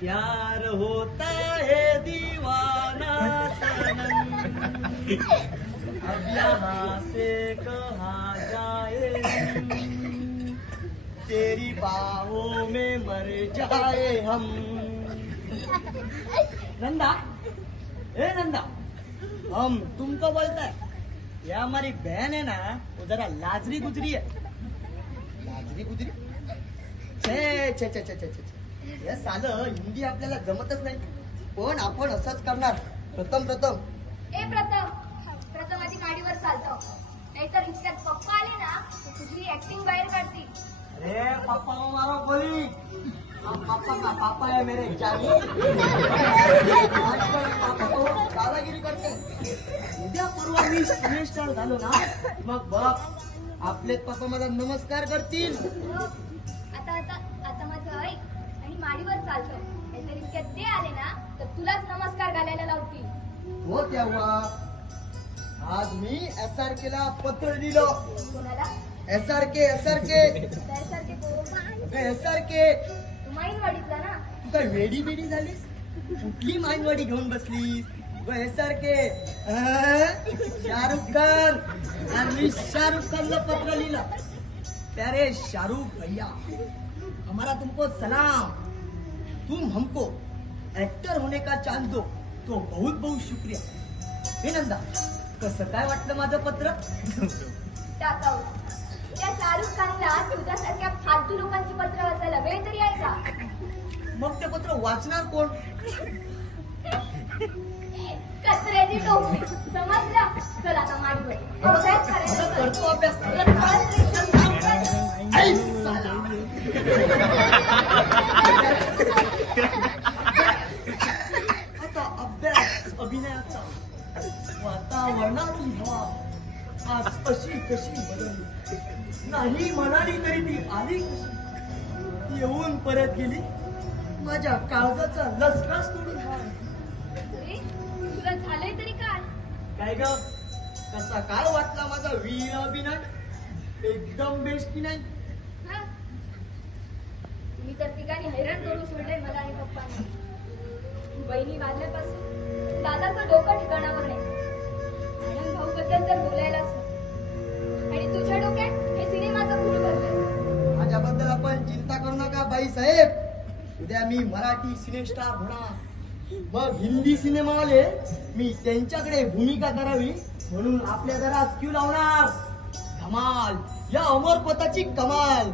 प्यार होता है दीवाना सनम, अब यहाँ से कहाँ जाए हम, तेरी बाहों में मर जाए हम। नंदा, ए नंदा, हम तुमको बोलता है, ये हमारी बहन है ना, वो जरा लाजरी गुजरी है। लाजरी गुजरी? छे छे छे छे छे छे, हे सालं हिंदी आपल्याला जमतच नाही, पण आपण असंच करणार। प्रथम प्रथम आधी गाडीवर चालतो, नाहीतर इतक्यात पप्पा आले ना तर तुझी ऍक्टिंग बाहेर काढतील। अरे पापा मारो गोली, पापा का पापा है मेरे जानी। आजकल पापा तो दादागिरी करते। उद्या परवा मी सिनेस्टार झालो ना, मग बघ आपले पापा मला नमस्कार करतील। आता माझं ऐक आणि माडीवर चालतो, नाहीतर इतक्यात ते आले ना तर तुलाच नमस्कार घालायला लावतील। हो तेव्हा आज मी SRK ला पत्र दिलं। कोणाला? SRK तू माईनवाडीतला ना? तू काय वेडी बेडी झालीस? कुठली माईनवाडी घेऊन बसलीस? SRK शाहरुख खान, आणि मी शाहरुख खानला पत्र लिहिलं, प्यारे शाहरुख भैया, हमारा तुमको सलाम, तुम हमको एक्टर होने का चांस दो तो बहुत बहुत शुक्रिया। हे नंदा, कसं काय वाटलं माझं पत्र? टाकाऊ, त्या शाहरुख खानला तुझ्यासारख्या फालतू लोकांची पत्र वाचायला वेळ तरी आहे का? मग ते पत्र वाचणार कोण? कचऱ्याची टोपली, समजलं? चल आता माडीवर अभ्यास करायला करतो अभ्यास। आता अभ्यास अभिनयाचा, वातावरणाची हवा आज अशी कशी बदलली, नाही म्हणाली तरी ती आली कशी, येऊन परत गेली माझ्या काळजाचा लसकास तोडून। तुला झालंय तरी काय ग, कसा काय वाटला माझा वीर अभिनय? एकदम बेस्ट की नाही? तुम्ही तर ठिकाणी हैराण करून सोडलंय मला आणि पप्पांना। बहिणी वाजल्यापासून दादाचं डोकं ठिकाणावर नाही, आनंद भाऊ बद्दल तर बोलायलाच नाही, आणि तुझ्या डोक्यात हे सिनेमाचं फूल भरलंय। माझ्याबद्दल आपण चिंता करू नका बाई साहेब, उद्या मी मराठी सिनेस्टार होणार, मग हिंदी सिनेमावाले मी त्यांच्याकडे भूमिका करावी म्हणून आपल्या घरात क्यू लावणार। धमाल, या अमरपताची कमाल,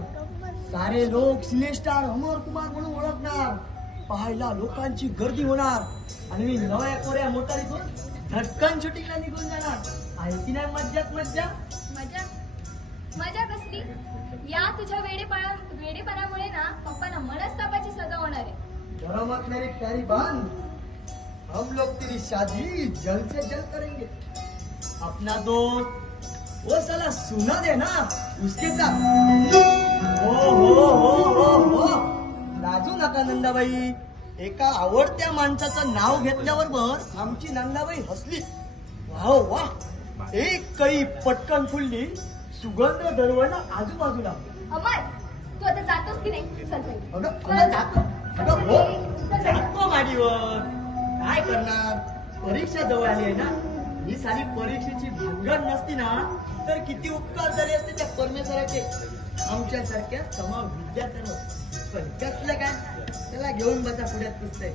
सारे लोक सिनेस्टार अमर कुमार म्हणून ओळखणार, पाहायला लोकांची गर्दी होणार, आणि मी नव्या कोऱ्या मोटारीतून धटकन शूटिंगला निघून जाणार। आहे की नाही मज्जाच मज्जा? मजा कसली? या तुझ्या वेडेपणामुळे ना पप्पांना मनस्तापाची सजा होणार आहे। डरो मत मेरी प्यारी बहन, हम लोग तेरी शादी जल्द से जल्द करेंगे। अपना दोस्त वो साला सुना दे ना, उसके साथ। हो लाजू नका नंदाबाई, एका आवडत्या माणसाचं नाव घेतल्याबरोबर आमची नंदाबाई हसली। वाह वाह, एक कळी पटकन फुलली, सुगंध दरवळला आजूबाजूला। अमर, तू आता जातोस की नाही? चल जातो माडीवर, काय करणार, परीक्षा जवळ आली आहे ना, ही साली परीक्षेची भानगड नसती ना तर किती उपकार झाले असते त्या परमेश्वराचे आमच्यासारख्या समा विद्यार्थ्यांवर। पण कसलं काय, त्याला घेऊन बसा पुढ्यात पुस्तक।